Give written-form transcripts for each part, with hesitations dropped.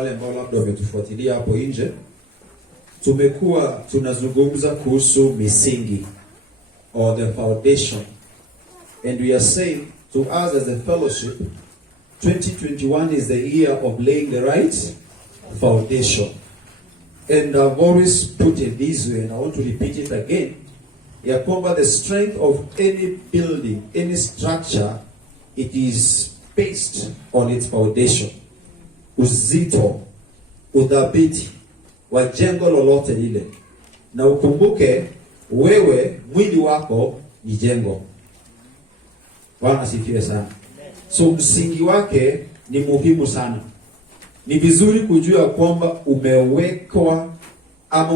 Wale ambao labda wametufuatilia hapo nje, tumekuwa tunazungumza kuhusu misingi or the foundation, and we are saying to us as a fellowship 2021 is the year of laying the right foundation. And I've always put it this way, and I want to repeat it again. Ya kwamba the strength of any building, any structure, it is based on its foundation. Uzito, udhabiti wa jengo lolote lile. Na ukumbuke wewe, mwili wako ni jengo. Bwana asifiwe sana. So msingi wake ni muhimu sana. Ni vizuri kujua kwamba umewekwa ama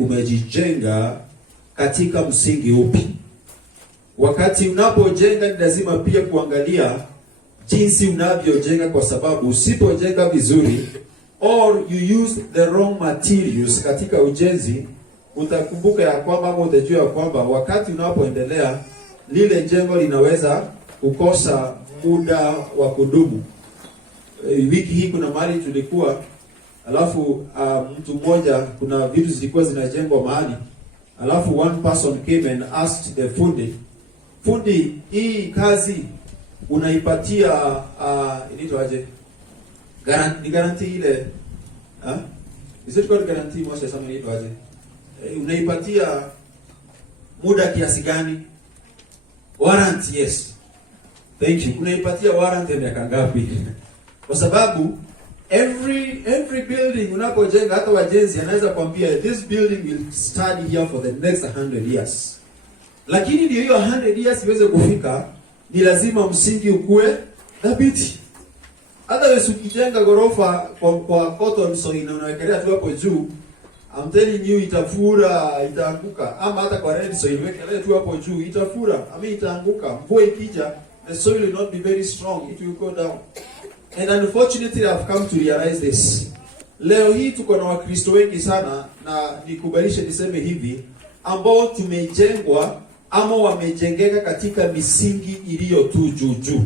umejijenga katika msingi upi. Wakati unapojenga ni lazima pia kuangalia jinsi unavyojenga, kwa sababu usipojenga vizuri or you use the wrong materials katika ujenzi, utakumbuka ya kwamba ama utajua ya kwamba wakati unapoendelea lile jengo linaweza kukosa muda wa kudumu. Wiki hii kuna mahali tulikuwa, alafu mtu mmoja, kuna vitu zilikuwa zinajengwa mahali, alafu one person came and asked the fundi, hii kazi unaipatia inaitwaje? Guarantee ile is it called guarantee? Moshe sasa inaitwaje? Unaipatia muda kiasi gani? Warranty, yes. Thank you. Unaipatia warranty ya miaka ngapi? Kwa sababu every building unapojenga, hata wajenzi anaweza kuambia this building will stand here for the next 100 years. Lakini ndio hiyo 100 years iweze kufika, ni lazima msingi ukue dhabiti. Hata wewe ukijenga gorofa kwa cotton soil na unawekelea tu hapo juu, I'm telling you itafura, itaanguka. Ama hata kwa red soil wekelea tu hapo juu, itafura, itaanguka. Mvua ikija, the soil will not be very strong, it will go down. And unfortunately I've come to realize this. Leo hii tuko na Wakristo wengi sana, na nikubalishe niseme hivi, ambao tumejengwa ama wamejengeka katika misingi iliyo tu juu.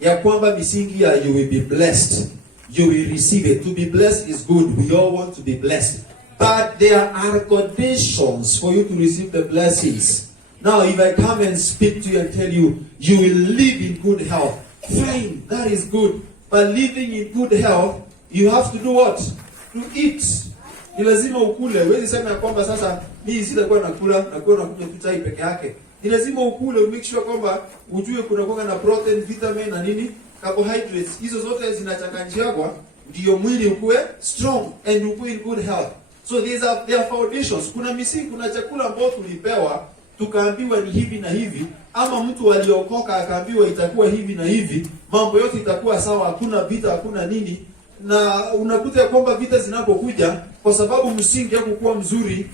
Ya kwamba misingi ya you will be blessed, you will receive it. To be blessed is good, we all want to be blessed. But there are conditions for you to receive the blessings. Now if I come and speak to you and tell you, you will live in good health, fine, that is good. But living in good health, you have to do what? To eat. Ni lazima ukule. Wewe sema kwamba sasa mimi sitakuwa nakunywa tu chai peke yake. Ni lazima ukule, make sure kwamba ujue kuna kuanga na protein, vitamin na nini, carbohydrates. Hizo zote zinachanganywa ndio mwili ukue strong and ukue in good health. So there are foundations. Kuna misingi, kuna chakula ambacho tulipewa tukaambiwa ni hivi na hivi, ama mtu aliokoka akaambiwa itakuwa hivi na hivi, mambo yote itakuwa sawa, hakuna vita, hakuna nini. Na unakuta kwamba vita zinapokuja, kwa sababu msingi wako kuwa mzuri,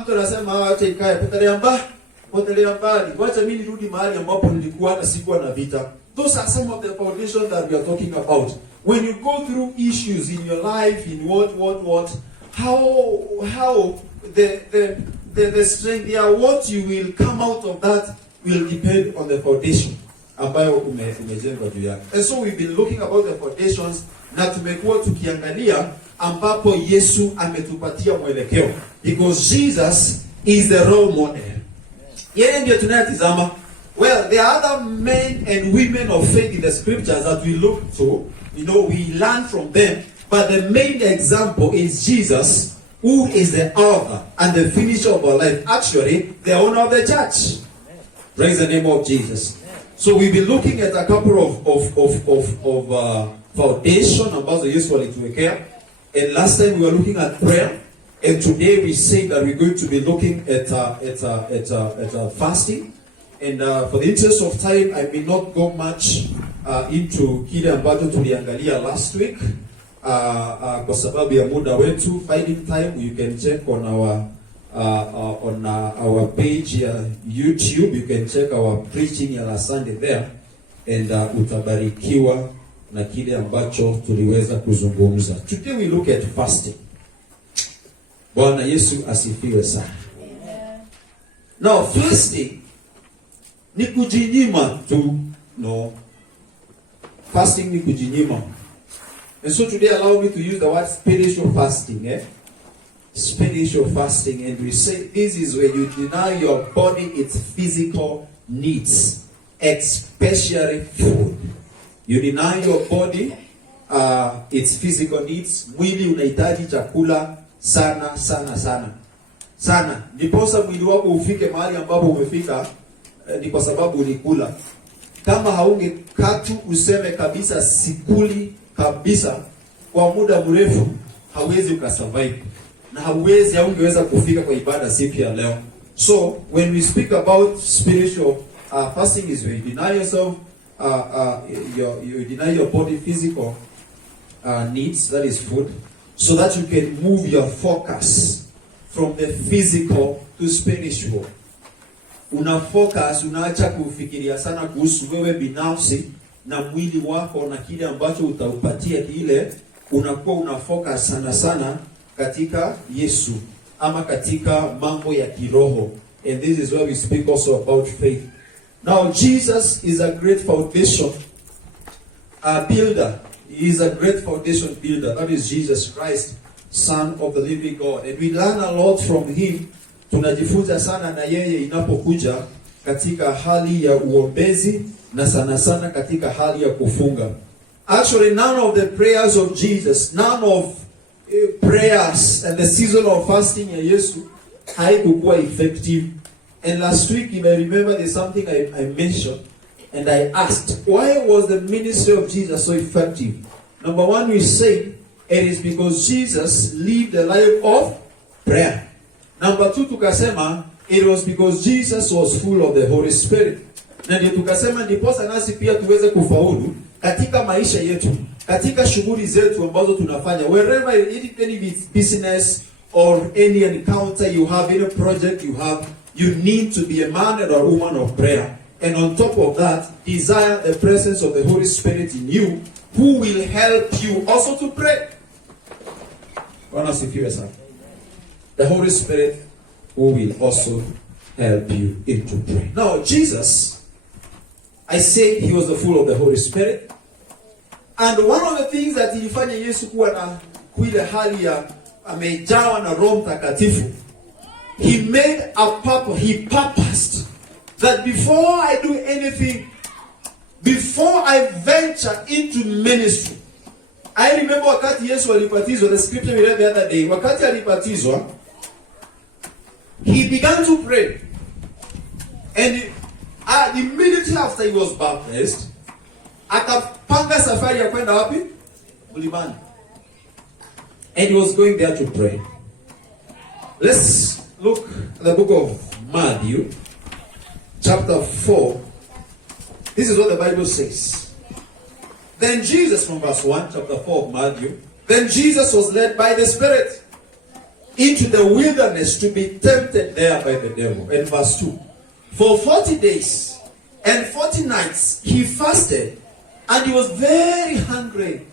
mtu anasema acha ikae, potelea mbali, wacha mimi nirudi mahali ambapo nilikuwa hata sikuwa na vita. Those are some of the foundations that we are talking about. When you go through issues in your life, in what, how the strength there, what you will come out of that will depend on the foundation ambayo umejengwa juu yake. And so we've been looking about the foundations, na tumekuwa tukiangalia ambapo Yesu ametupatia mwelekeo, because Jesus is the role model. Yeye ndiye tunayatizama. Well, there are other men and women of faith in the scriptures that we look to, we learn from them, but the main example is Jesus, who is the author and the finisher of our life. Actually, the owner of the church. Praise the name of Jesus. So we've been looking at a couple of foundation ambazo Yesu alituwekea. And last time we were looking at prayer. And today we say that we're going to be looking at fasting. And for the interest of time, I may not go much into kile ambacho tuliangalia last week. Kwa sababu ya muda wetu, finding time, you can check on our page ya YouTube. You can check our preaching ya last Sunday there, and utabarikiwa na kile ambacho tuliweza kuzungumza. Today we look at fasting. Bwana Yesu asifiwe sana. Now fasting ni kujinyima tu, no. Fasting ni kujinyima. And so today allow me to use the word spiritual fasting. Spiritual fasting. And we say this is where you deny your body its physical needs, especially food. You deny your body its physical needs. Mwili unahitaji chakula sana sana sana sana. Ndiposa mwili wako ufike mahali ambapo umefika, ni kwa sababu ulikula. Kama haunge katu useme kabisa sikuli kabisa kwa muda mrefu, hauwezi ukasurvive. Na haungeweza kufika kwa ibada siku ya leo. So when we speak about spiritual fasting, is when you deny yourself you deny your body physical needs, that is food, so that you can move your focus from the physical to spiritual. Una focus, unaacha kufikiria sana kuhusu wewe binafsi na mwili wako na kile ambacho utaupatia kile, unakuwa una focus sana sana katika Yesu ama katika mambo ya kiroho. And this is where we speak also about faith. Now Jesus is a great foundation builder. He is a great foundation builder. That is Jesus Christ, Son of the living God. And we learn a lot from him. Tunajifunza sana na yeye inapokuja katika hali ya uombezi na sana sana katika hali ya kufunga. Actually, none of the prayers of Jesus, none of prayers and the season of fasting ya Yesu haikuwa effective. And last week, you may remember there's something I mentioned, and I asked, why was the ministry of Jesus so effective? Number one, we said it is because Jesus lived a life of prayer. Number two, tukasema it was because Jesus was full of the Holy Spirit. Na ndio tukasema ndiposa nasi pia tuweze kufaulu katika maisha yetu, katika shughuli zetu ambazo tunafanya, wherever any business or any encounter you have, any project you have, you need to be a man or a woman of prayer. And on top of that, desire the presence of the Holy Spirit in you, who will help you also to pray. The Holy Spirit who will also help you into prayer. Now, Jesus, I say he was the full of the Holy Spirit. And one of the things that ilifanya Yesu kuwa na kuile hali ya amejawa na Roho Mtakatifu, he made a purpose, he purposed that before I do anything, before I venture into ministry. I remember wakati Yesu alibatizwa, the scripture we read the other day, wakati alibatizwa, he began to pray. And immediately after he was baptized, akapanga safari ya kwenda wapi? Mlimani. And he was going there to pray. Let's look at the book of Matthew, chapter 4. This is what the Bible says. Then Jesus, from verse 1, chapter 4 of Matthew, then Jesus was led by the Spirit into the wilderness to be tempted there by the devil. And verse 2. For 40 days and 40 nights he fasted, and he was very hungry.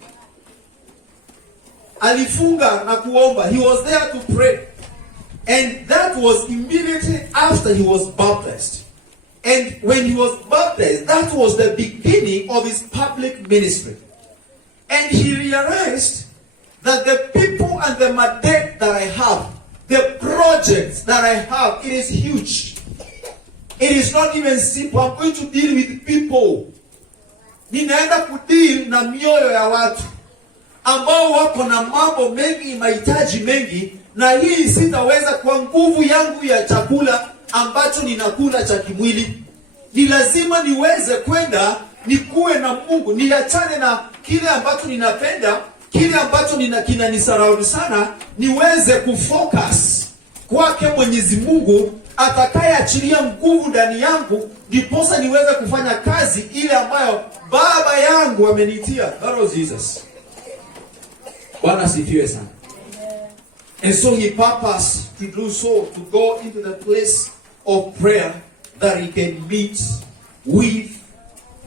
Alifunga na kuomba. He was there to pray. And that was immediately after he was baptized. And when he was baptized, that was the beginning of his public ministry. And he realized that the people and the mandate that I have, the projects that I have, it is huge. It is not even simple. I'm going to deal with people. Ninaenda kudeal na mioyo ya watu ambao wako na mambo mengi, mahitaji mengi, na hii sitaweza kwa nguvu yangu ya chakula ambacho ninakula cha kimwili. Ni lazima niweze kwenda nikuwe na Mungu, niachane na kile ambacho ninapenda, kile ambacho kinanisaraudi sana, niweze kufocus kwake Mwenyezi Mungu atakayeachilia nguvu ndani yangu, ndiposa niweze kufanya kazi ile ambayo Baba yangu amenitia. That was Jesus. Bwana sifiwe sana. And so he purposed to do so, to go into the place of prayer, that he can meet with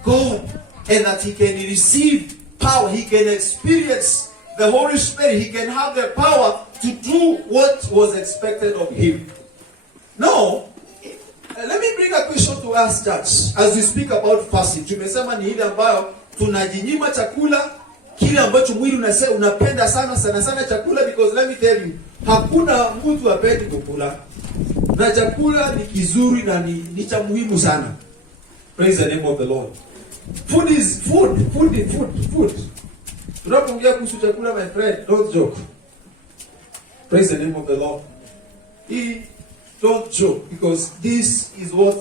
God, and that he can receive power, he can experience the Holy Spirit, he can have the power to do what was expected of him. Now, let me bring a question to us, church, as we speak about fasting. Tumesema ni ile ambayo tunajinyima chakula kile ambacho mwili unapenda sana chakula, because let me tell you, hakuna mtu apendi kukula. Na chakula ni kizuri na ni cha muhimu sana. Praise the name of the Lord. Food is food. Tunapoongea kuhusu chakula, my friend, don't joke. Praise the name of the Lord. Don't joke, because this is what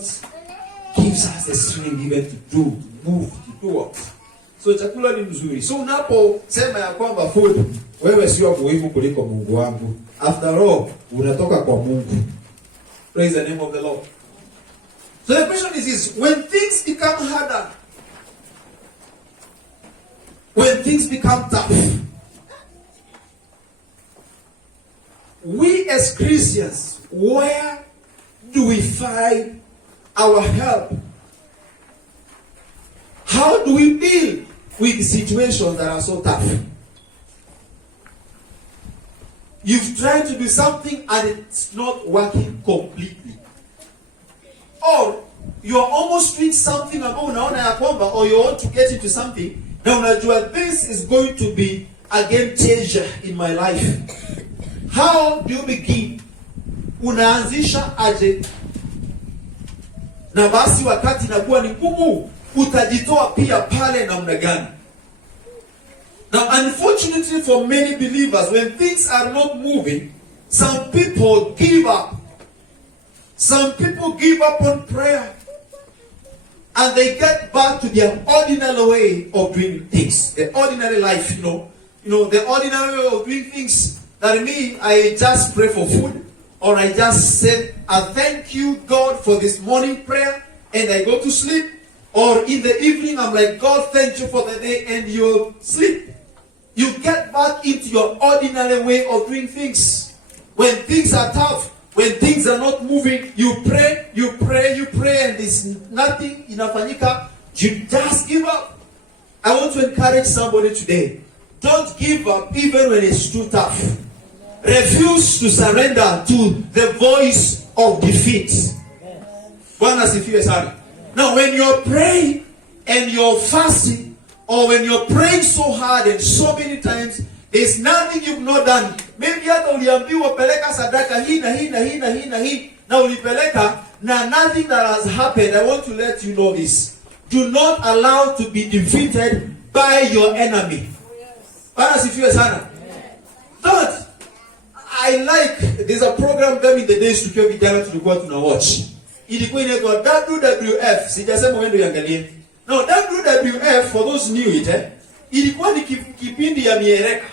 gives us the strength even to move, to do what. So chakula ni mzuri. So unaposema ya kwamba food, wewe sio muhimu kuliko Mungu wangu. After all, unatoka kwa Mungu. Praise the name of the Lord. So the question is this: when things become harder, when things become tough, we as Christians, where do we find our help? How do we deal with situations that are so tough? You've tried to do something and it's not working completely. Or you're almost doing something ambao unaona ya kwamba, or you want to get into something, na unajua this is going to be a game changer in my life. How do you begin? Unaanzisha aje? Na basi wakati inakuwa ni ngumu, utajitoa pia pale namna gani? Now, unfortunately for many believers, when things are not moving, some people give up. Some people give up on prayer. And they get back to their ordinary way of doing things. The ordinary life, you know, the ordinary way of doing things. That means I just pray for food, or I just say, I thank you, God, for this morning prayer, and I go to sleep. Or in the evening, I'm like, God, thank you for the day, and you sleep. You get back into your ordinary way of doing things. When things are tough, when things are not moving, you pray, and there's nothing inafanyika. You just give up. I want to encourage somebody today. Don't give up even when it's too tough. Refuse to surrender to the voice of defeat. Bwana asifiwe sana. Now, when you're praying and you're fasting, or when you're praying so hard and so many times, there's nothing you've not done. Maybe hata uliambiwa peleka sadaka hii na ulipeleka na nothing that has happened. I want to let you know this. Do not allow to be defeated by your enemy. Bwana asifiwe sana. Don't. There's a program back in the days tukiwa vijana tulikuwa tuna watch. Ilikuwa inaitwa WWF. Sijasema wewe ndio iangalie. No, WWF, for those new it, ilikuwa ni kipindi ya miereka.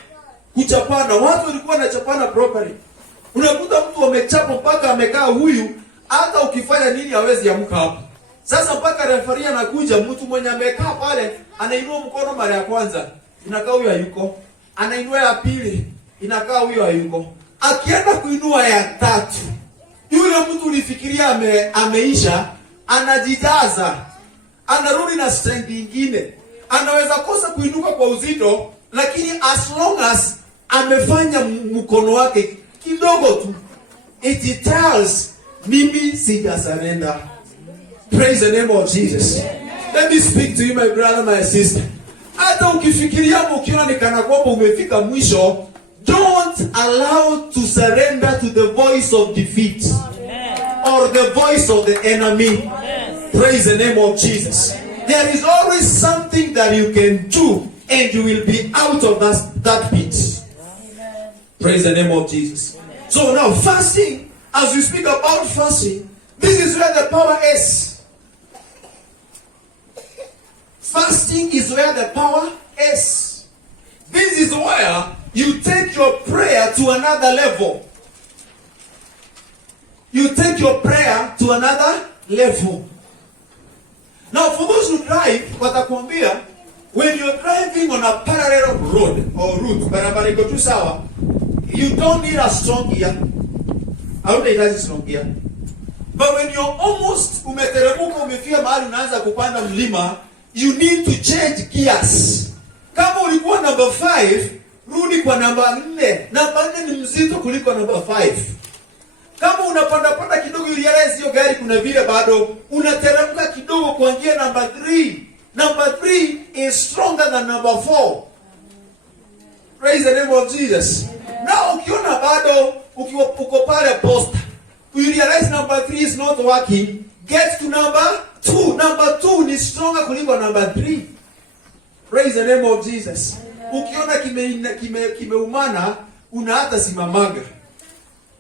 Kuchapana, watu walikuwa wanachapana properly. Unakuta mtu amechapa mpaka amekaa huyu, hata ukifanya nini hawezi amka hapo. Sasa mpaka referee anakuja, mtu mwenye amekaa pale, anainua mkono mara ya kwanza, inakaa huyu hayuko. Anainua ya pili, inakaa huyu hayuko. Akienda kuinua ya tatu, yule mtu ulifikiria ameisha, anajijaza. Anarudi na strength nyingine. Anaweza kosa kuinuka kwa uzito, lakini as long as amefanya mkono wake kidogo tu, it tells mimi sija surrender. Praise the name of Jesus. Let me speak to you, my brother, my sister. Hata ukifikiria ukiona ni kana kwamba umefika mwisho, don't allow to surrender to the voice of defeat or the voice of the enemy. Praise the name of Jesus. There is always something that you can do, and you will be out of that pit. Praise the name of Jesus. So now fasting, as we speak about fasting, this is where the power is. Fasting is where the power is. This is where you take your prayer to another level. You take your prayer to another level. Now, for those who drive, watakwambia, when you're driving on a parallel road or route, barabara iko tu sawa, you don't need a strong gear. Hautahitaji strong gear. But when you're almost umeteremka, umefika mahali unaanza kupanda mlima, you need to change gears. Kama ulikuwa number 5, rudi kwa number 4. Number 4 ni mzito kuliko number 5. Kama unapanda kidogo, you realize hiyo gari kuna vile bado unateremka kidogo kuangia number 3. Number 3 is stronger than number 4. Praise the name of Jesus. Now ukiona bado uko pale posta, you realize number 3 is not working, get to number 2. Number 2 ni stronger kuliko number 3. Praise the name of Jesus. Ukiona kimeumana una hata simamaga.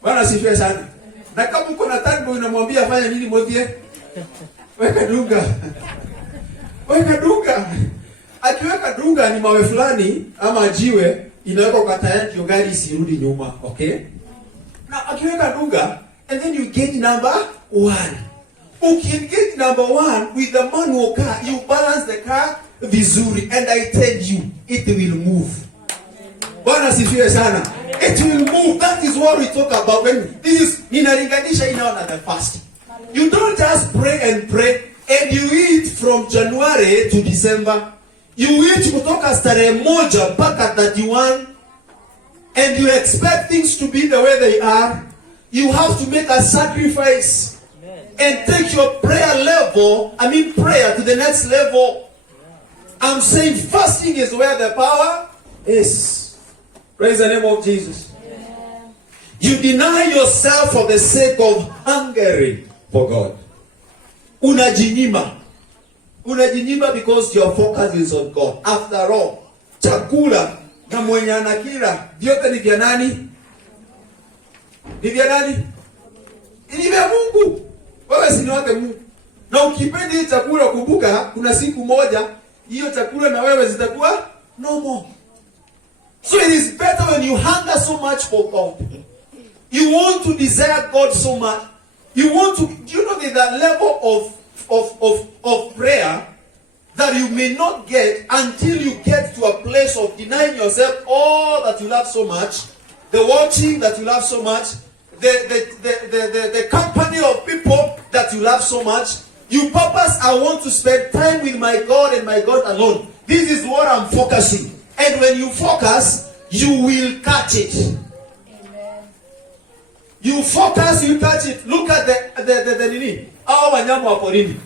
Bwana sifiwe sana. Na kama uko na tando unamwambia fanya nini mwambie? Weka dunga. Weka dunga. Akiweka dunga ni mawe fulani ama jiwe inawekwa kwa tayari ndio gari isirudi nyuma, okay? Na akiweka dunga and then you get number 1. Ukiengage number 1 with the manual car, you balance the car vizuri, and I tell you, it will move. Bwana sifiwe sana. It will move. That is what we talk about when this is ninalinganisha inaona the fast. You don't just pray and pray and you eat from January to December. You eat kutoka starehe moja mpaka 31 and you expect things to be the way they are. You have to make a sacrifice and take your prayer to the next level. I'm saying fasting is where the power is. Praise the name of Jesus. Yeah. You deny yourself for the sake of hungering for God. Unajinyima because your focus is on God. After all, chakula na mwenye anakila vyote ni vya nani? Ni vya nani? Ni vya Mungu. Wewe si ni wake Mungu. Na ukipenda hii chakula, kumbuka kuna siku moja hiyo chakula na wewe zitakuwa no more. So it is better when you hunger so much for God. You want to desire God so much. You want to, you know, there's that level of prayer that you may not get until you get to a place of denying yourself all that you love so much, the watching that you love so much, the company of people that you love so much. You purpose, I want to spend time with my God and my God alone. This is what I'm focusing. And when you focus, you will catch it. Amen. You focus, you catch it. Look at the nini. Our wanyama wa porini.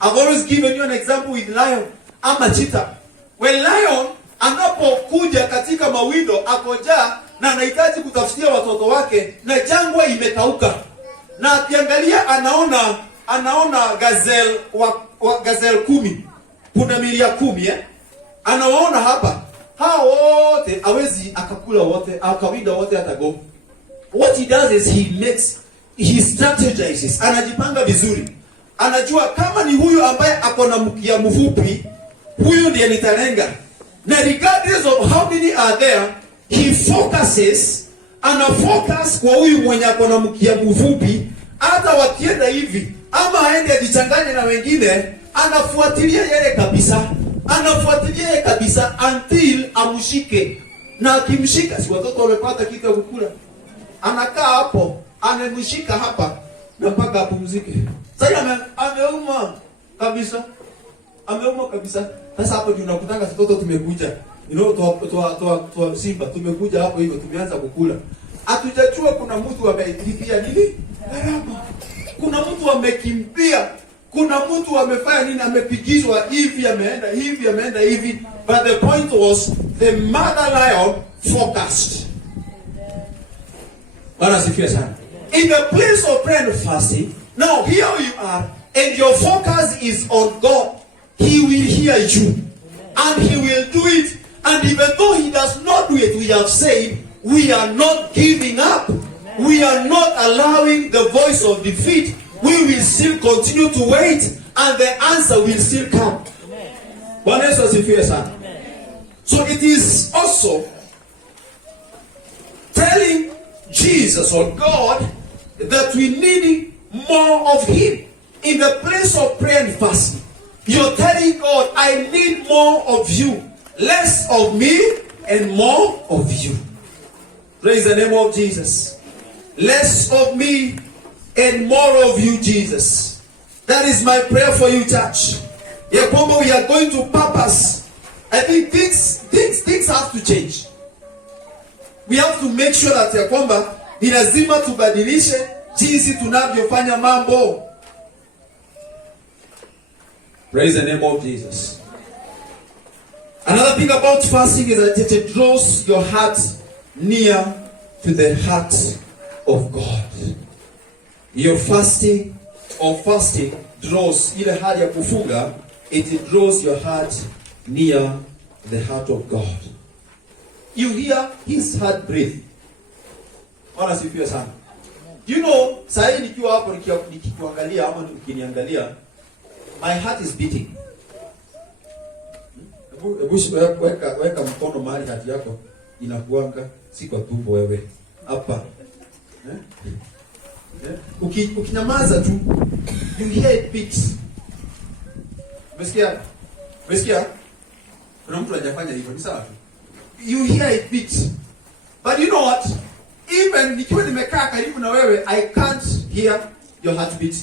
I've always given you an example with lion ama cheetah. When lion anapokuja katika mawindo akoja na anahitaji kutafutia watoto wake na jangwa imekauka. Na akiangalia anaona gazelle gazelle 10. Kuna milia 10 Anawaona hapa. Hao wote hawezi akakula wote, akawinda wote atago. What he does is he strategizes. Anajipanga vizuri. Anajua kama ni huyu ambaye ako na mkia mfupi, huyu ndiye nitalenga. Na regardless of how many are there, he focuses, anafocus kwa huyu mwenye ako na mkia mfupi, hata wakienda hivi ama aende ajichanganye na wengine, anafuatilia yeye kabisa. Anafuatilia yeye kabisa until amshike. Na akimshika, si watoto wamepata kitu ya kukula. Anakaa hapo, anamshika hapa na mpaka apumzike. Sasa ameuma kabisa. Ameuma kabisa. Sasa hapo ndio unakutanga watoto tumekuja. You know, toa simba tumekuja hapo hivyo tumeanza kukula. Hatujajua kuna mtu amekimbia nini? Gharama. Kuna mtu amekimbia. Kuna mtu amefanya nini? Amepigizwa hivi, ameenda hivi. But the point was the mother lion focused. Bwana sifiwe sana. In the place of prayer and fasting, now here you are and your focus is on God. He will hear you and he will do it. And even though he does not do it, we have said we are not giving up. We are not allowing the voice of defeat. We will still continue to wait and the answer will still come. Bwana Yesu asifiwe sana. So it is also telling Jesus or God that we need more of him. In the place of prayer and fasting, you're telling God, I need more of you. Less of me and more of you. Praise the name of Jesus. Less of me and more of you, Jesus. That is my prayer for you, church. Ya kwamba we are going to purpose. I think things have to change. We have to make sure that ya kwamba ni lazima tubadilishe jinsi tunavyofanya mambo. Praise the name of Jesus. Another thing about fasting is that it draws your heart near to the heart of God. Your fasting draws ile hali ya kufunga, it draws your heart near the heart of God. You hear his heart breathe. Ona sifiwe sana. You know, sasa nikiwa hapo nikikuangalia ama ukiniangalia, my heart is beating. Weka mkono mahali hati yako inakuanga, si kwa tumbo wewe. Hapa. Ukinyamaza tu, you hear it beats. Umesikia? Kuna mtu anajafanya hivyo, ni sawa tu. You hear it beats. But you know what? Even nikiwa nimekaa karibu na wewe, I can't hear your heartbeat.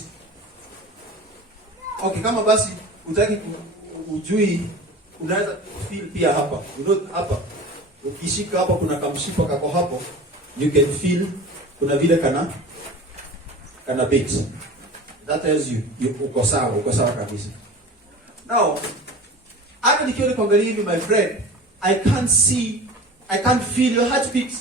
Okay, kama basi utaki ujui, unaweza feel pia hapa. You know hapa. Ukishika hapa kuna kamshipa kako hapo, you can feel kuna vile kana beat. That tells you uko sawa kabisa. Now, hata nikiwa nikuangalia hivi, my friend, I can't feel your heartbeat.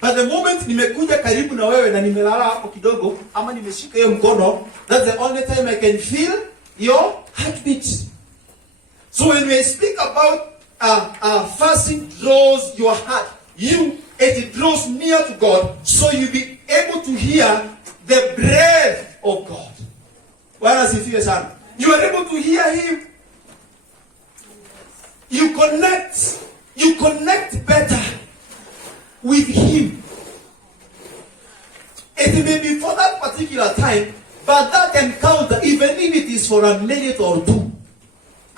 But the moment nimekuja karibu na wewe na nimelala hapo kidogo ama nimeshika hiyo mkono, that's the only time I can feel your heartbeat. So when we speak about fasting draws your heart, it draws near to God, so you be able to hear the breath of God. Bwana sifiwe sana. You are able to hear him. You connect better with him. It may be for that particular time, but that can count even if it is for a minute or two.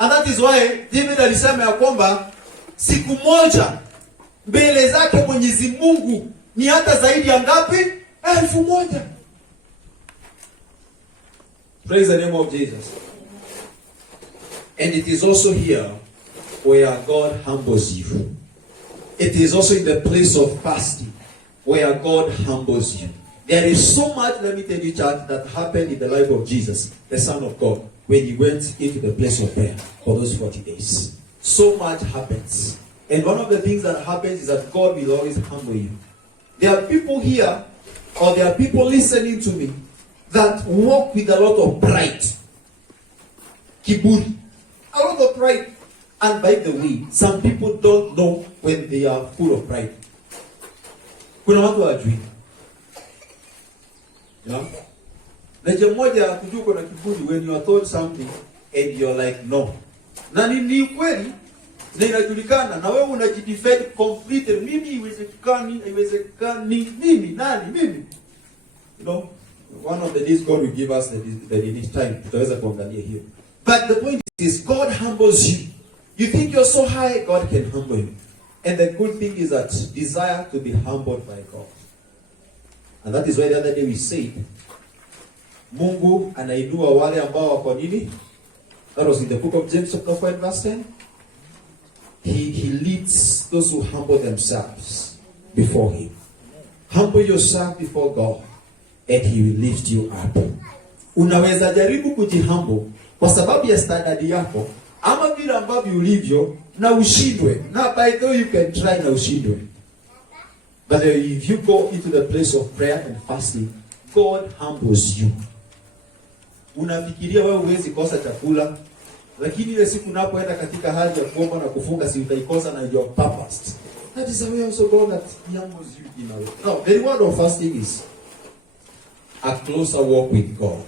And that is why David alisema ya kwamba siku moja mbele zake Mwenyezi Mungu ni hata zaidi ya ngapi? 1,000. Praise the name of Jesus. And it is also here where God humbles you. It is also in the place of fasting where God humbles you. There is so much, let me tell you, church, that happened in the life of Jesus, the Son of God, when he went into the place of prayer for those 40 days. So much happens. And one of the things that happens is that God will always humble you. There are people here, or there are people listening to me, that walk with a lot of pride. Kiburi. A lot of pride. And by the way, some people don't know when they are full of pride. Kuna watu hawajui. You know? Najua moja kujua kuna kiburi when you are told something and you're like no. Na ni kweli na inajulikana na wewe unajidefend completely. Mimi haiwezekani mimi. You know, one of the days God will give us the need time tutaweza kuangalia hiyo. But the point is God humbles you. You think you're so high, God can humble you. And the good thing is that desire to be humbled by God. And that is why the other day we said, Mungu anainua wale ambao wako nini? That was in the book of James chapter 5 verse 10. He leads those who humble themselves before him. Humble yourself before God and he will lift you up. Unaweza jaribu kujihumble kwa sababu ya standard yako ama vile ambavyo ulivyo na ushindwe. Na by the way you can try na ushindwe. But if you go into the place of prayer and fasting, God humbles you. Unafikiria wewe huwezi kosa chakula, lakini ile siku unapoenda katika hali ya kuomba na kufunga si utaikosa na your purpose. That is the way also God that humbles you in a way. Now, the reward of fasting is a closer walk with God.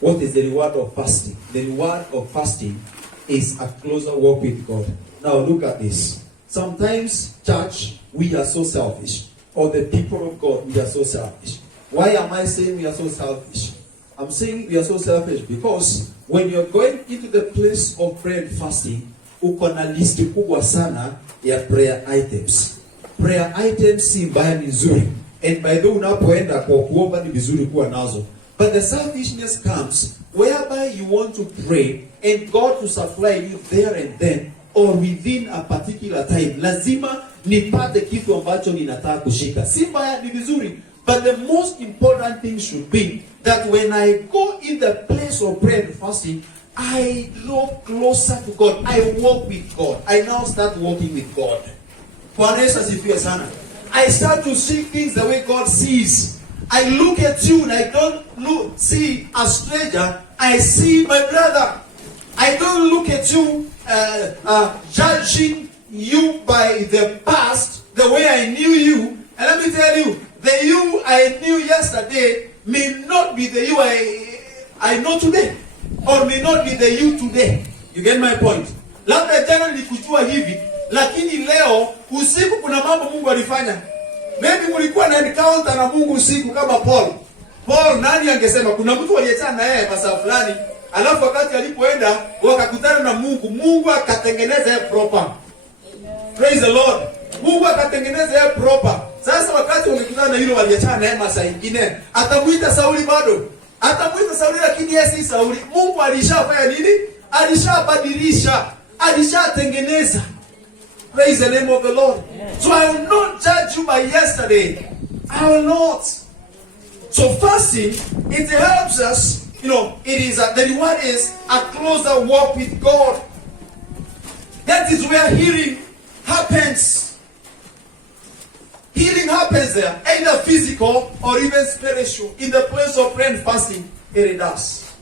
What is the reward of fasting? The reward of fasting is a closer walk with God. Now look at this. Sometimes, church, we are so selfish. Or the people of God, we are so selfish. Why am I saying we are so selfish? I'm saying we are so selfish because when you're going into the place of prayer and fasting, uko na listi kubwa sana ya prayer items. Prayer items si mbaya, ni nzuri. And by the way unapoenda kwa kuomba ni vizuri kuwa nazo. But the selfishness comes whereby you want to pray and God to supply you there and then or within a particular time. Lazima nipate kitu ambacho ninataka kushika. Si mbaya, ni vizuri. But the most important thing should be that when I go in the place of prayer and fasting, I draw closer to God. I walk with God. I now start walking with God. Bwana Yesu asifiwe sana. I start to see things the way God sees. I look at you and I don't see a stranger. I see my brother. I don't look at you judging you by the past, the way I knew you. And let me tell you, the you I knew yesterday may not be the you I know today. Or may not be the you today. You get my point? Labda jana nilikujua hivi, lakini leo usiku kuna mambo Mungu alifanya. Maybe mlikuwa na encounter na Mungu usiku kama Paul. Paul nani angesema kuna mtu aliyechana na yeye masaa fulani, alafu wakati alipoenda wakakutana na Mungu, Mungu akatengeneza yeye proper. Praise the Lord. Mungu akatengeneza yeye proper. Sasa wakati wamekutana na yule aliyechana na yeye masaa ingine, atamuita Sauli bado. Atamuita Sauli lakini yeye si Sauli. Mungu alishafanya nini? Alishabadilisha, alishatengeneza. Praise the name of the Lord. So I will not judge you by yesterday. I will not. So fasting, it helps us, it is the reward is a closer walk with God. That is where healing happens. Healing happens there, either physical or even spiritual. In the place of prayer and fasting, it does.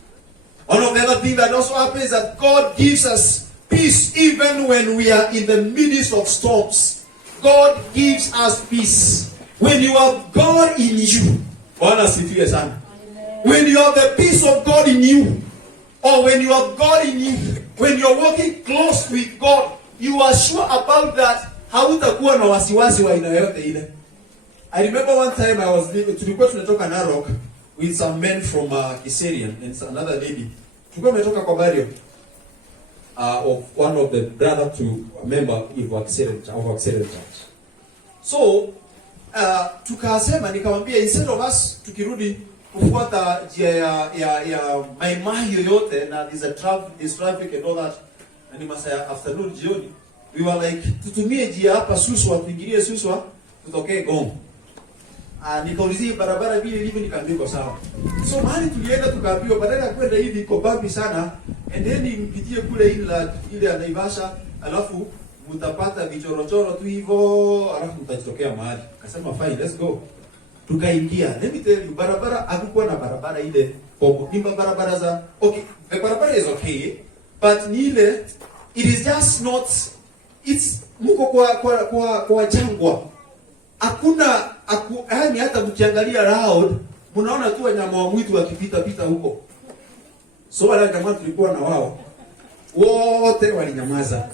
One of the other things that also happens is that God gives us peace even when we are in the midst of storms. God gives us peace. When you have God in you, when you have the peace of God in you, or when you have God in you, when you're walking close with God, you are sure about that. Hautakuwa na wasiwasi wa aina yote ile. I remember one time tulikuwa tunatoka Narok with some men from Kiserian and another lady. Tulikuwa tumetoka kwa barrio of one of the brother to a member of Kiserian church. So tukasema, nikamwambia instead of us tukirudi kufuata njia ya Mai yoyote na there's traffic and all that, na ni masaa afternoon jioni, we were like tutumie njia hapa Suswa, tuingilie Suswa tutokee Gong. Nikaulizia barabara vile ilivyo, nikaambiwa sawa. So mahali tulienda tukaambiwa badala ya kwenda hivi iko bambi sana, endeni mpitie kule ile ya Naivasha, alafu mtapata vichorochoro tu hivyo, alafu mtajitokea mahali. Akasema fine, let's go. Tukaingia. Let me tell you, barabara hakukuwa na barabara ile popo. Ni barabara za okay, the barabara is okay, but ni ile it is just not, it's mko kwa jangwa. Hakuna yaani hata mkiangalia round mnaona tu wanyama wa mwitu wakipita huko. So wale jamaa tulikuwa na wao wote walinyamaza.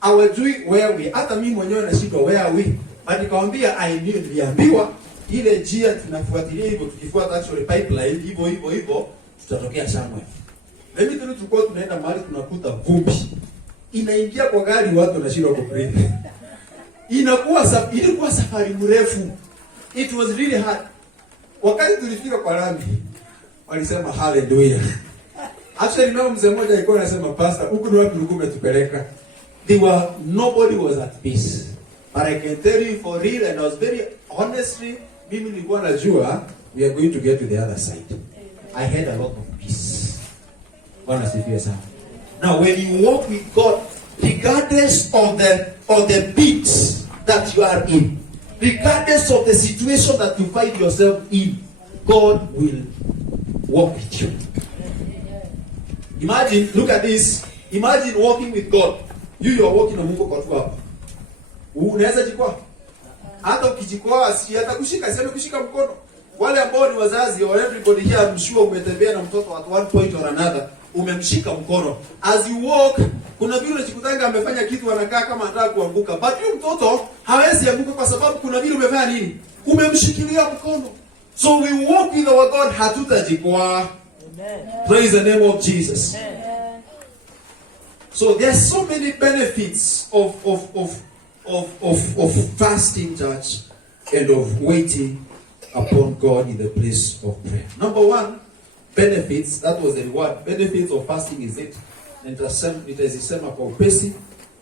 Hawajui where we, hata mimi mwenyewe nashindwa where we. But nikamwambia niliambiwa ile njia tunafuatilia hivyo, tukifuata actually pipeline hivyo tutatokea somewhere. Mimi tulikuwa tunaenda mahali tunakuta vumbi inaingia kwa gari, watu wanashindwa kubreathe. Ilikuwa safari mrefu. It was really hard. Wakati tulifika kwa lami, walisema hallelujah. Actually mama mzee mmoja alikuwa anasema pastor, huko ndio wapi ulikuwa umetupeleka? Nobody was at peace. But I can tell you for real, and I was very honestly, mimi nilikuwa najua we are going to get to the other side. I had a lot of peace. Bwana sifiwe sana. Now when you walk with God, regardless of the pits that you are in, regardless of the situation that you find yourself in, God will walk with you. Imagine, look at this. Imagine walking with God. You are walking na Mungu kwa tu hapa. Unaweza jikwaa? Hata ukijikwaa si atakushika, sema kushika mkono. Wale ambao ni wazazi or everybody here, I'm sure umetembea na mtoto at one point or another, umemshika mkono. As you walk, kuna vile unajikutanga amefanya kitu anakaa kama anataka kuanguka. But huyu mtoto hawezi anguka kwa sababu kuna vile umefanya nini? Umemshikilia mkono. So we walk with our God, hatutajikwaa. Amen. Praise the name of Jesus. Amen. So there are so many benefits of fasting, church, and of waiting upon God in the place of prayer. Number one, benefits, that was the reward. Benefits of fasting is it. Nitasema kwa upesi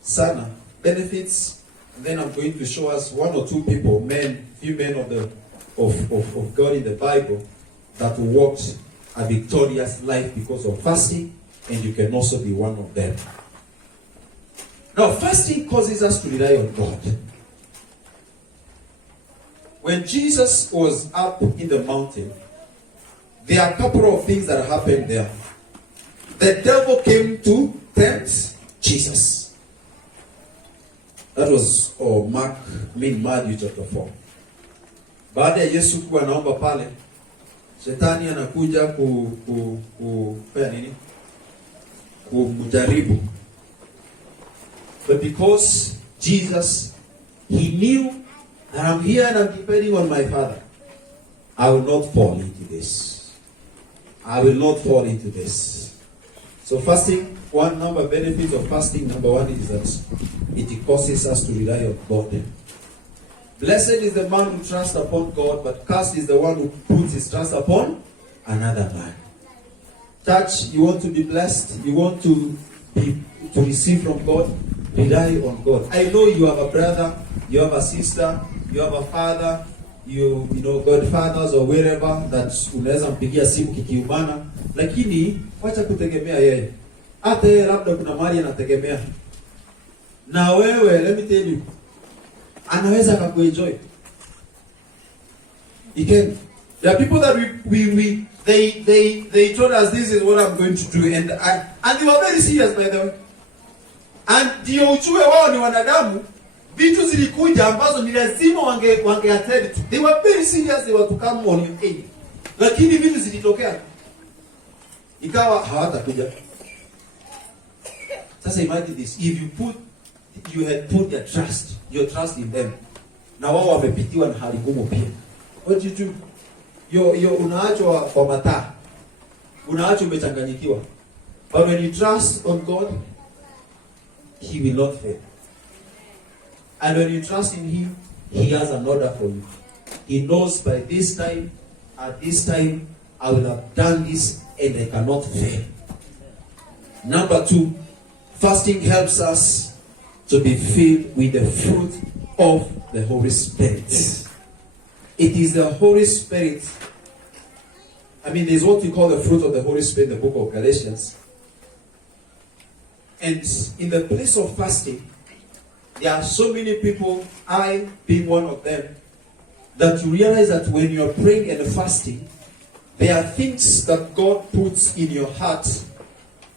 sana. Benefits, and then I'm going to show us one or two people, few men of God in the Bible that walked a victorious life because of fasting and you can also be one of them. Now, fasting causes us to rely on God. When Jesus was up in the mountain, there are a couple of things that happened there. The devil came to tempt Jesus. That was Matthew chapter 4. Baada ya Yesu kuwa naomba pale, Shetani anakuja kufanya nini? Kumjaribu. But because Jesus, he knew that I'm here and I'm depending on my Father, I will not fall into this. I will not fall into this. So fasting, one number benefits of fasting, number one is that it causes us to rely on God. Blessed is the man who trusts upon God, but cursed is the one who puts his trust upon another man. Church, you want to be blessed, you want to receive from God, rely on God. I know you have a brother, you have a sister, you have a father, you know godfathers or wherever that unaweza mpigia simu kikiumana, lakini wacha kutegemea yeye. Hata yeye labda kuna mahali anategemea. Na wewe, let me tell you, anaweza kuenjoy. He can. There are people that they told us this is what I'm going to do, and they were very serious, by the way. And ndio ujue wao ni wanadamu, vitu zilikuja ambazo ni lazima wange attend to. They were very serious, they were to come on your aid. Lakini vitu zilitokea, ikawa hawatakuja. Sasa imagine this, if you had put your trust in them, na wao wamepitiwa na hali ngumu pia, what you do? Yo unaachwa kwa mataa, unaachwa umechanganyikiwa. But when you trust on God, He will not fail. And when you trust in Him, He has an order for you. He knows by this time, at this time, I will have done this and I cannot fail. Number two, fasting helps us to be filled with the fruit of the Holy Spirit. It is the Holy Spirit. I mean, there's what we call the fruit of the Holy Spirit in the book of Galatians. And in the place of fasting, there are so many people, I being one of them, that you realize that when you are praying and fasting, there are things that God puts in your heart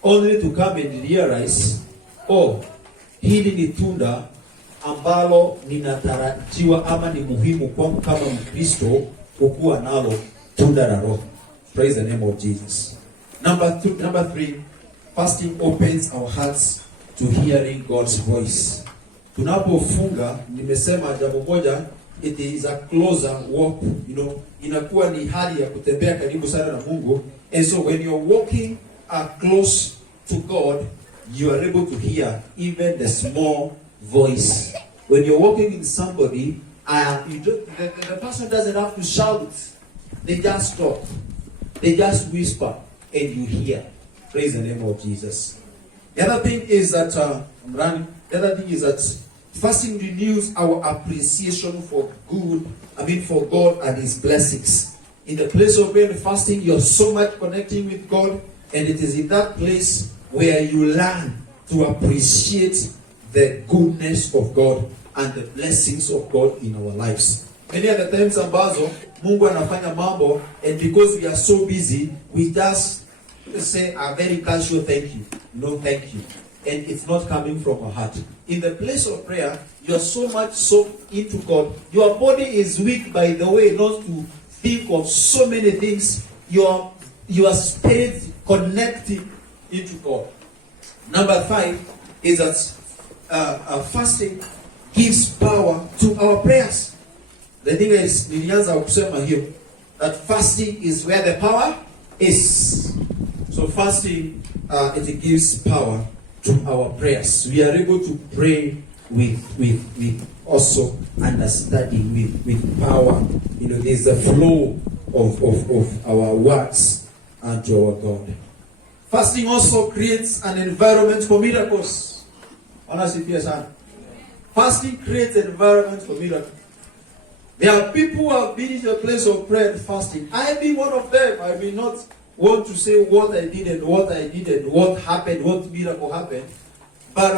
only to come and realize, oh, hili ni tunda ambalo ninatarajiwa ama ni muhimu kwangu kama Mkristo kukuwa nalo, tunda la Roho. Praise the name of Jesus. Number three, fasting opens our hearts to hearing God's voice. Tunapofunga, nimesema jambo moja, it is a closer walk, inakuwa ni hali ya kutembea karibu sana na Mungu. And so when you're walking close to God, you are able to hear even the small voice. When you're walking with somebody, the person doesn't have to shout. They just talk. They just whisper and you hear. Praise the name of Jesus. The other thing is that fasting renews our appreciation for God and His blessings. In the place of prayer and fasting, you're so much connecting with God, and it is in that place where you learn to appreciate the goodness of God and the blessings of God in our lives. Many of the times ambazo Mungu anafanya mambo, and because we are so busy, we just say a very casual thank you. No thank you. And it's not coming from our heart. In the place of prayer, you are so much soaked into God. Your body is weak, by the way, not to think of so many things. Your spirit connected into God. Number 5 is that fasting gives power to our prayers. The thing is, nilianza kusema hiyo, that fasting is where the power is. So fasting, it gives power to our prayers. We are able to pray with also understanding, with power. There's a flow of our words unto our God. Fasting also creates an environment for miracles. Fasting creates an environment for miracles. There are people who have been in a place of prayer and fasting. I have been one of them. I may not want to say what I did and what I did and what happened, what miracle happened. But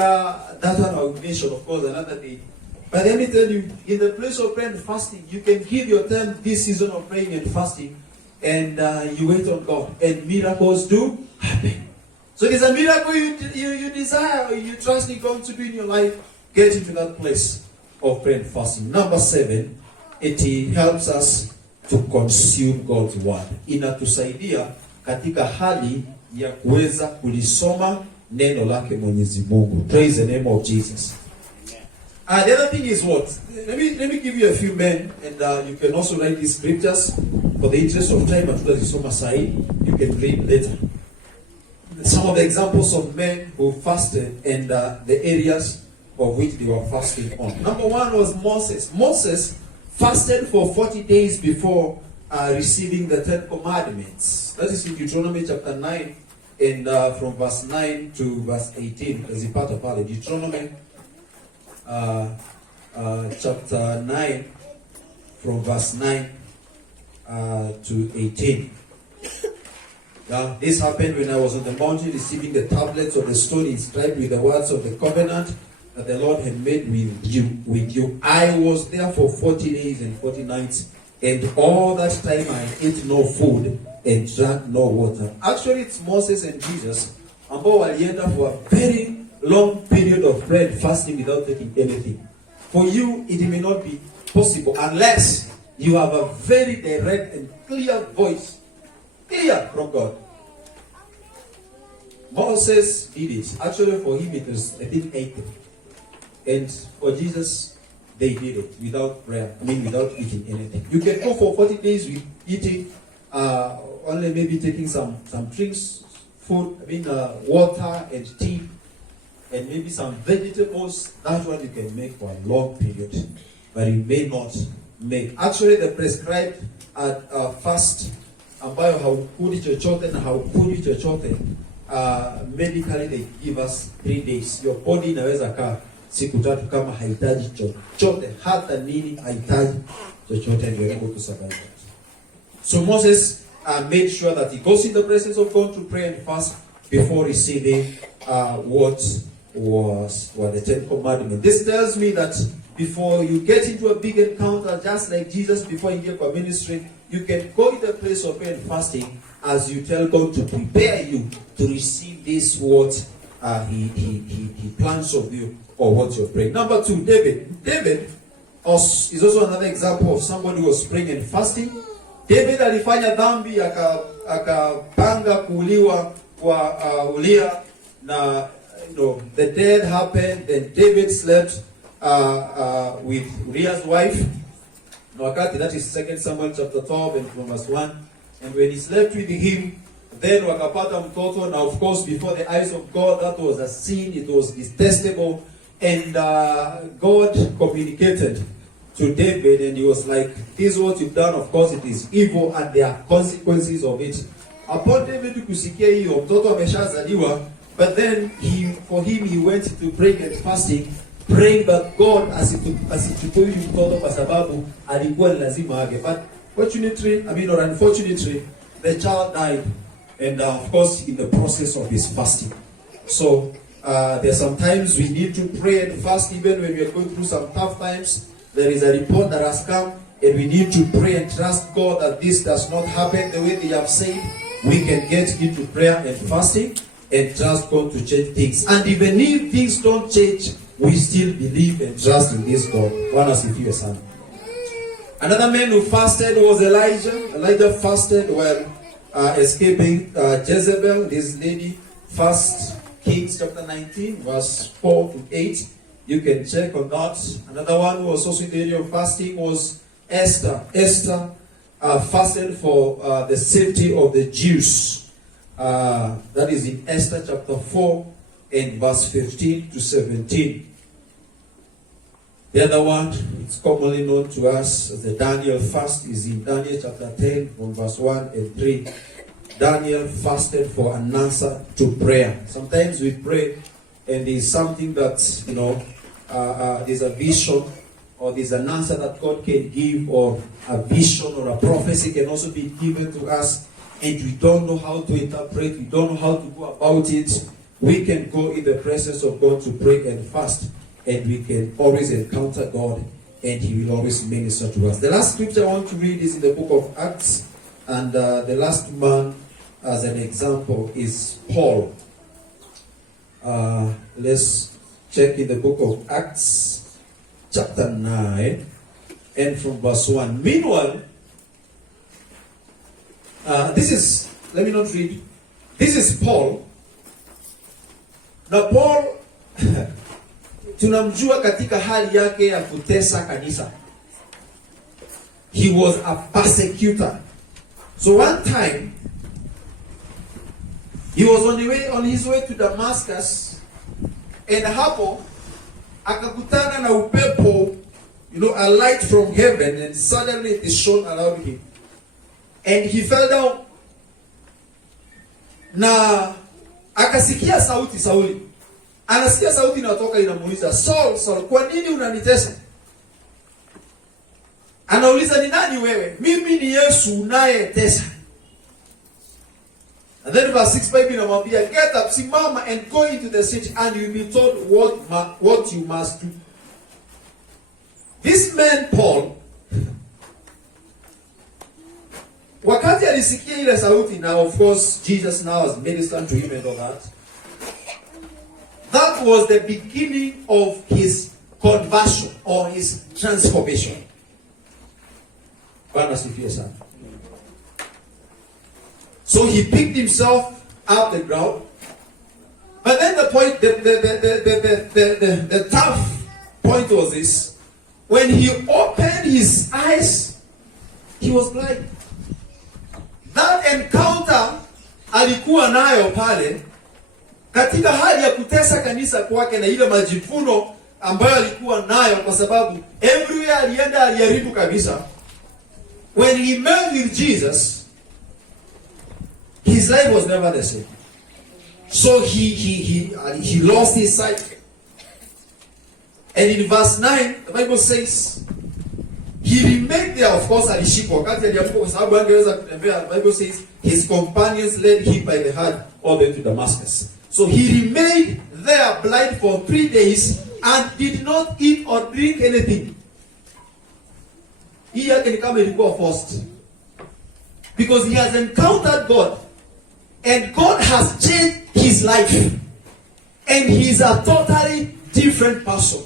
that one I'll mention, of course, another day. But let me tell you, in the place of prayer and fasting, you can give your time this season of praying and fasting, and you wait on God, and miracles do happen. So there's a miracle you desire, or you trust in God to do in your life. Get into that place of prayer and fasting. Number 7, it helps us to consume God's word. Inatusaidia katika hali ya kuweza kulisoma neno lake Mwenyezi Mungu. Praise the name of Jesus. The other thing is what? Let me give you a few men, and you can also write these scriptures for the interest of time. Hatutazisoma sahi, you can read later. Some of the examples of men who fasted and the areas of which they were fasting on. Number 1 was Moses. Moses fasted for 40 days before receiving the 10 commandments. That is in Deuteronomy chapter 9, and from verse 9 to verse 18. There's a part of Deuteronomy chapter 9, from verse 9 to 18. Now, this happened when I was on the mountain receiving the tablets of the stone inscribed with the words of the covenant that the Lord had made with you. I was there for 40 days and 40 nights, and all that time I ate no food and drank no water. Actually, it's Moses and Jesus ambao walienda for a very long period of prayer and fasting without taking anything. For you, it may not be possible unless you have a very direct and clear voice, clear from God. Moses did it. Actually, for him, it was, I think, 8. And for Jesus, they did it without prayer. Without eating anything. You can go for 40 days with eating, only maybe taking some drinks, food, water and tea, and maybe some vegetables. That one you can make for a long period, but you may not make. Actually, the prescribed fast ambayo haukuli chochote na haukuli chochote, medically they give us 3 days. Your body inaweza kaa siku 3 kama haitaji chochote, hata nini haitaji chochote, and you're able to survive that. So Moses made sure that he goes in the presence of God to pray and fast before receiving what were the 10 commandments. This tells me that before you get into a big encounter, just like Jesus before he gave a ministry, you can go in the place of prayer and fasting as you tell God to prepare you to receive this what he plans of you, or what you're praying. Number 2, David. David is also another example of somebody who was praying and fasting. David alifanya dhambi, akapanga kuuliwa kwa Ulia, na the death happened, and David slept with Uriah's wife. That is 2 Samuel chapter 12 and from verse 1. And when he slept with him, then wakapata mtoto. Now, of course, before the eyes of God, that was a sin. It was detestable. And God communicated to David, and he was like, this is what you've done. Of course, it is evil, and there are consequences of it. Upon David kusikia hiyo, mtoto ameshazaliwa, but then for him he went to pray and fasting, praying that God asichukue huyu mtoto kwa sababu alikuwa lazima age. But unfortunately, the child died, and of course in the process of his fasting. So there are some times we need to pray and fast even when we are going through some tough times. There is a report that has come, and we need to pray and trust God that this does not happen the way they have said. We can get into prayer and fasting and trust God to change things. And even if things don't change, we still believe and trust in this God. Another man who fasted was Elijah. Elijah fasted while escaping Jezebel, this lady. 1 Kings chapter 19, verse 4 to 8. You can check on that. Another one who was also in the area of fasting was Esther. Esther fasted for the safety of the Jews. That is in Esther chapter 4 and verse 15 to 17. The other one, it's commonly known to us as the Daniel fast, is in Daniel chapter 10 from verse 1 and 3. Daniel fasted for an answer to prayer. Sometimes we pray and there's something that, there's a vision, or there's an answer that God can give, or a vision or a prophecy can also be given to us, and we don't know how to interpret, we don't know how to go about it, we can go in the presence of God to pray and fast, and we can always encounter God, and He will always minister to us. The last scripture I want to read is in the book of Acts, and the last man as an example is Paul. Let's check in the book of Acts, chapter 9, and from verse 1. Meanwhile, let me not read. This is Paul. Na Paul tunamjua katika hali yake ya kutesa kanisa. He was a persecutor. So one time, he was on his way to Damascus, and hapo akakutana na upepo, a light from heaven, and suddenly it shone around him. And he fell down. Na akasikia sauti Sauli. Anasikia sauti inatoka inamuuliza, Saul, Saul, kwa nini unanitesa? Anauliza, ni nani wewe? Mimi ni Yesu unayetesa. And then verse 6 Bible inamwambia, get up, simama, and go into the city, and you'll be told what you must do. This man Paul, wakati alisikia ile sauti, now of course Jesus now has ministered to him and all that. That was the beginning of his conversion or his transformation. Bwana sifiwe sana. So he picked himself up the ground. But then the point, the tough point was this: when he opened his eyes, he was blind. That encounter alikuwa nayo pale katika hali ya kutesa kanisa kwake na ile majivuno ambayo alikuwa nayo, kwa sababu everywhere alienda aliharibu kabisa. When he met with Jesus, his life was never the same. So he lost his sight. And in verse 9, the Bible says, he remained there. Of course, alishikwa wakati aliamka kwa sababu angeweza kutembea. The Bible says his companions led him by the hand all the way to Damascus. So he remained there blind for 3 days and did not eat or drink anything. Hii yake ni kama ilikuwa forced, because he has encountered God and God has changed his life and he is a totally different person.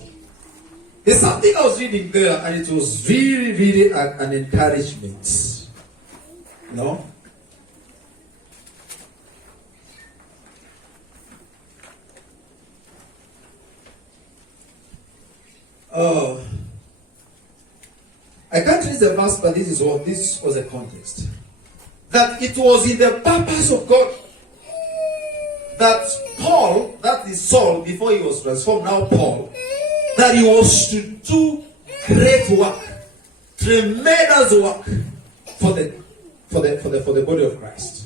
There's something I was reading there, and it was really, really an encouragement. No? I can't read the verse, but this was the context. That it was in the purpose of God that Paul, that is Saul, before he was transformed, now Paul, that he was to do great work, tremendous work for the body of Christ.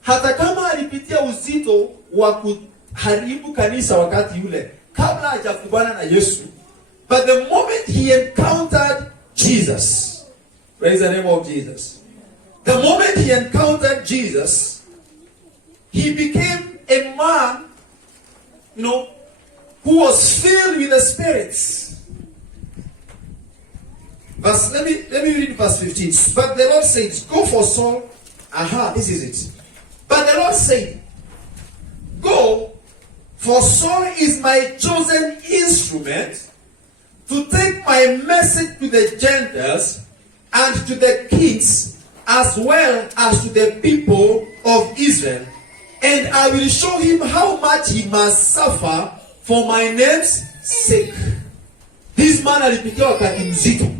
Hata kama alipitia uzito wa kuharibu kanisa wakati yule, kabla hajakubana na Yesu, but the moment he encountered Jesus, praise the name of Jesus, the moment he encountered Jesus, he became a man, who was filled with the spirits. Let me read verse 15. But the Lord said, go for Saul. This is it. But the Lord said, go, for Saul is my chosen instrument to take my message to the Gentiles and to the kings, as well as to the people of Israel. And I will show him how much he must suffer for my name's sake. This man alipitia wakati mzito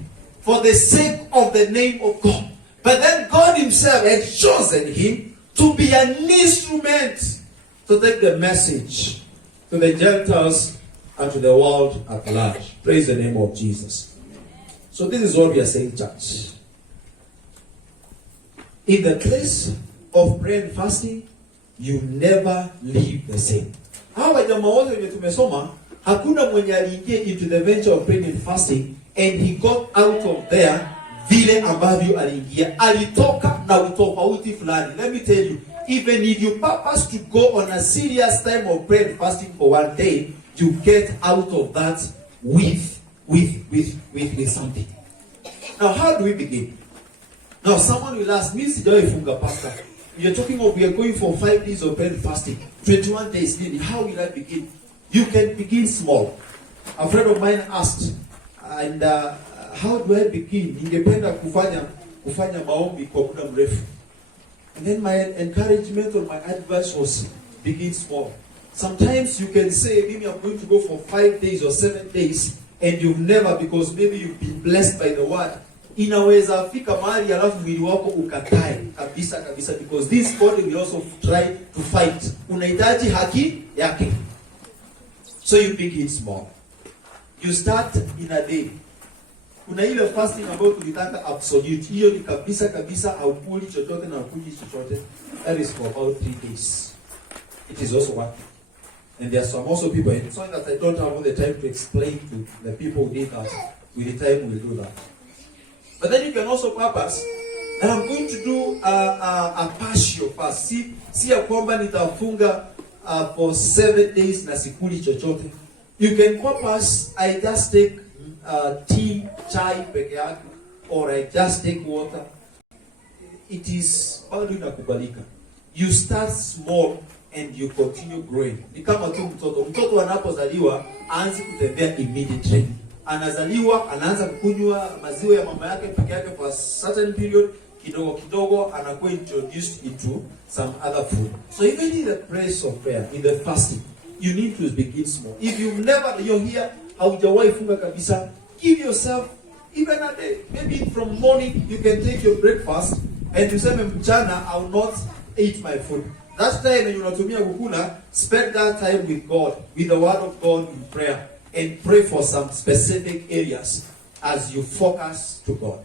for the sake of the name of God. But then God himself had chosen him to be an instrument to take the message to the Gentiles and to the world at large. Praise the name of Jesus. So this is what we are saying, church. In the place of prayer and fasting, you never live the same. Hawa jamaa wote wenye tumesoma, hakuna mwenye aliingia into the venture of praying and fasting and he got out of there vile ambavyo aliingia. Alitoka na utofauti fulani. Let me tell you, even if you purpose to go on a serious time of prayer and fasting for one day, you get out of that with something. Now, how do we begin? Now, someone will ask me, Pastor, you're talking of we are going for 5 days of prayer and fasting, 21 days. How will I begin? You can begin small. A friend of mine asked, and how do I begin? Ningependa kufanya maombi kwa muda mrefu. And then my encouragement or my advice was, begin small. Sometimes you can say, maybe I'm going to go for 5 days or 7 days, and you've never, because maybe you've been blessed by the word. Inaweza fika mahali alafu mwili wako ukatae kabisa, because this body will also try to fight. Unahitaji haki yake. So you begin small. You start in a day. Kuna ile fasting ambayo tulitaka absolute. Hiyo ni kabisa haukuli chochote na haukuli chochote. That is for about 3 days. It is also working. And there are some also people, and it's not that I don't have all the time to explain to the people who did that. With the time we'll do that. But then you can also purpose that I'm going to do a partial fast. Si ya kwamba nitafunga for 7 days na sikuli chochote. You can purpose, I just take tea, chai peke yake, or I just take water. It is bado inakubalika. You start small and you continue growing. Ni kama tu mtoto. Mtoto anapozaliwa aanze kutembea immediately. Anazaliwa, anaanza kunywa maziwa ya mama yake peke yake for a certain period. Kidogo anakuwa introduced into some other food. So even in the place of prayer, in the fasting, you need to begin small. If you're here, haujawahi funga kabisa, give yourself even a day. Maybe from morning you can take your breakfast and you say, mchana, I will not eat my food. That time when you unatumia kukula, spend that time with God, with the word of God in prayer, and pray for some specific areas as you focus to God.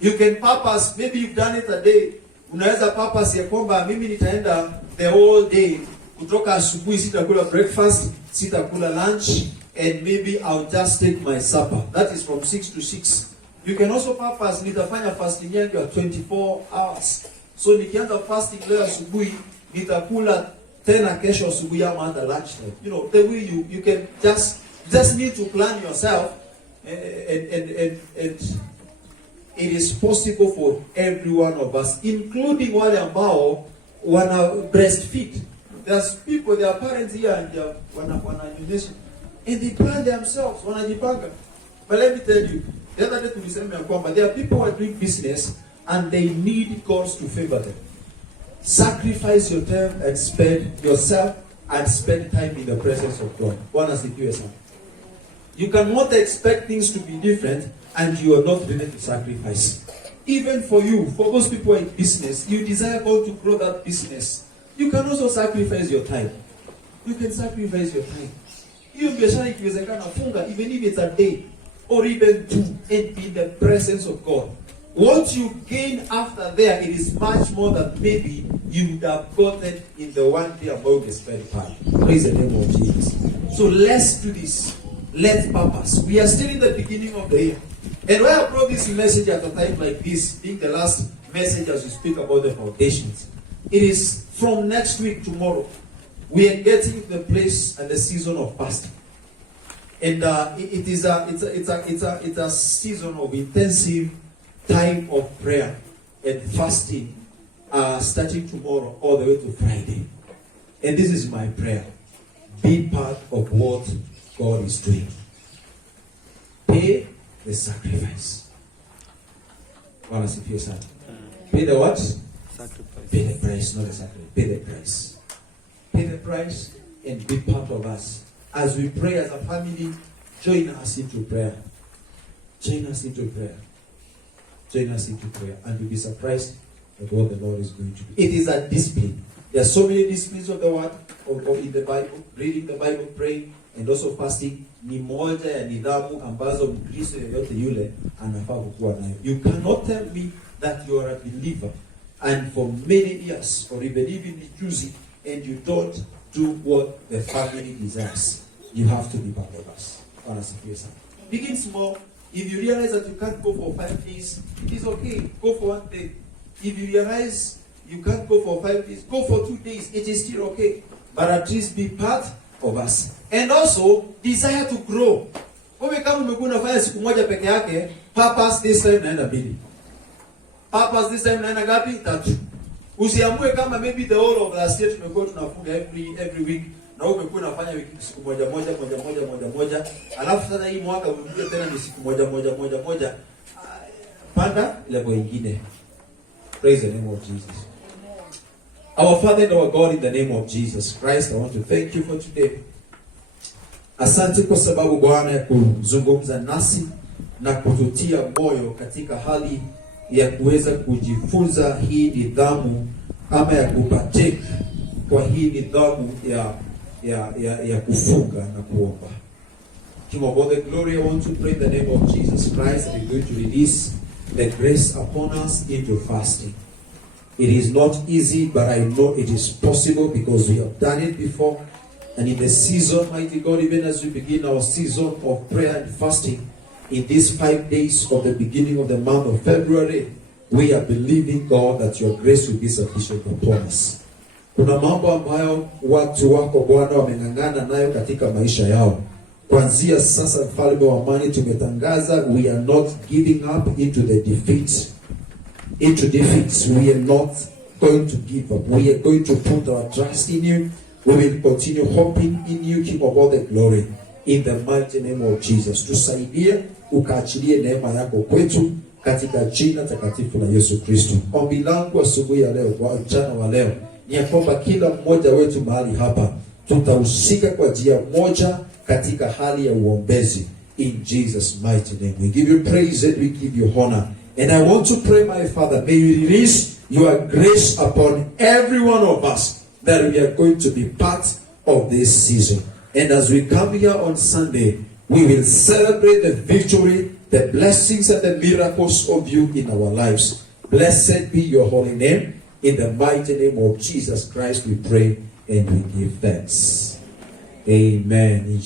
You can purpose, maybe you've done it a day. Unaweza purpose ya kwamba mimi nitaenda the whole day. Kutoka asubuhi sitakula breakfast, sitakula lunch, and maybe I'll just take my supper. That is from 6 to 6. You can also purpose, nitafanya fasting yangu ya 24 hours. So nikianza fasting leo asubuhi, nitakula tena kesho asubuhi ama hata lunch time. You know, the way you can just need to plan yourself, and it is possible for every one of us, including wale ambao wana breastfeed. There's people, their parents here and they wananyonyesha, and they plan themselves, wanajipanga. But let me tell you, the other day tulisema ya kwamba there are people who are doing business and they need God to favor them. Sacrifice your time and spend yourself and spend time in the presence of God. Bwana asifiwe sana. You cannot expect things to be different and you are not ready to sacrifice. Even for you, for those people in business, you desire God to grow that business. You can also sacrifice your time. You can sacrifice your time. Hiyo biashara ikiwezekana funga, even if it's a day or even 2, and be in the presence of God. What you gain after there, it is much more than maybe you would have gotten in the one day about the spend time. Praise the name of Jesus. So let's do this. Let's purpose. We are still in the beginning of the year. And why I brought this message at a time like this, being the last message as we speak about the foundations, it is from next week, tomorrow, we are getting to the place and the season of fasting. And it's a season of intensive time of prayer and fasting, starting tomorrow all the way to Friday. And this is my prayer. Be part of what God is doing. Pay the sacrifice. Pay the what? Sacrifice. Pay the price, not the sacrifice. Pay the price. Pay the price and be part of us. As we pray as a family, join us into prayer. Join us into prayer. Join us into prayer. And you'll be surprised at what the Lord is going to do. It is a discipline. There are so many disciplines of the word, of in the Bible, reading the Bible, praying, and also fasting. Ni moja ya nidhamu ambazo Mkristo yeyote yule anafaa kuwa nayo. You cannot tell me that you are a believer and for many years, or even juicy, and you don't do what the family desires. You have to be part of us. Begin small If you realize that you can't go for 5 days, it is okay. Go for 1 day. If you realize you can't go for 5 days, go for 2 days. It is still okay. But at least be part of us. And also, desire to grow. Wewe kama umekuwa unafanya siku moja peke yake, purpose this time naenda 2. Purpose this time naenda ngapi? 3. Usiamue kama maybe the whole of last year tumekuwa tunafunga every week. Na umekuwa unafanya wiki siku moja. Alafu sasa hii mwaka umekuja tena ni siku moja. Panda level nyingine. Praise the name of Jesus. Our Father and our God, in the name of Jesus Christ, I want to thank you for today. Asante kwa sababu Bwana ya kuzungumza nasi na kututia moyo katika hali ya kuweza kujifunza hii nidhamu ama ya kupateka kwa hii nidhamu ya kufunga na kuomba. King of all the glory, I want to pray in the name of Jesus Christ that you're going to release the grace upon us into fasting. It is not easy, but I know it is possible because we have done it before. And in the season, mighty God, even as we begin our season of prayer and fasting, in these 5 days of the beginning of the month of February, we are believing, God, that your grace will be sufficient upon us. Kuna mambo ambayo watu wako Bwana wameng'ang'ana nayo katika maisha yao. Kuanzia sasa, mfalme wa amani, tumetangaza we are not giving up into defeats. We are not going to give up. We are going to put our trust in you. We will continue hoping in you, King of all the glory, in the mighty name of Jesus. Tusaidie, ukaachilie neema yako kwetu katika jina takatifu la Yesu Kristo. Ombi langu asubuhi ya leo, kwa mchana wa leo, ni ya kwamba kila mmoja wetu mahali hapa tutahusika kwa njia moja katika hali ya uombezi. In Jesus' mighty name, we give you praise and we give you honor. And I want to pray, my Father, may you release your grace upon every one of us, that we are going to be part of this season. And as we come here on Sunday, we will celebrate the victory, the blessings and the miracles of you in our lives. Blessed be your holy name. In the mighty name of Jesus Christ we pray and we give thanks. Amen.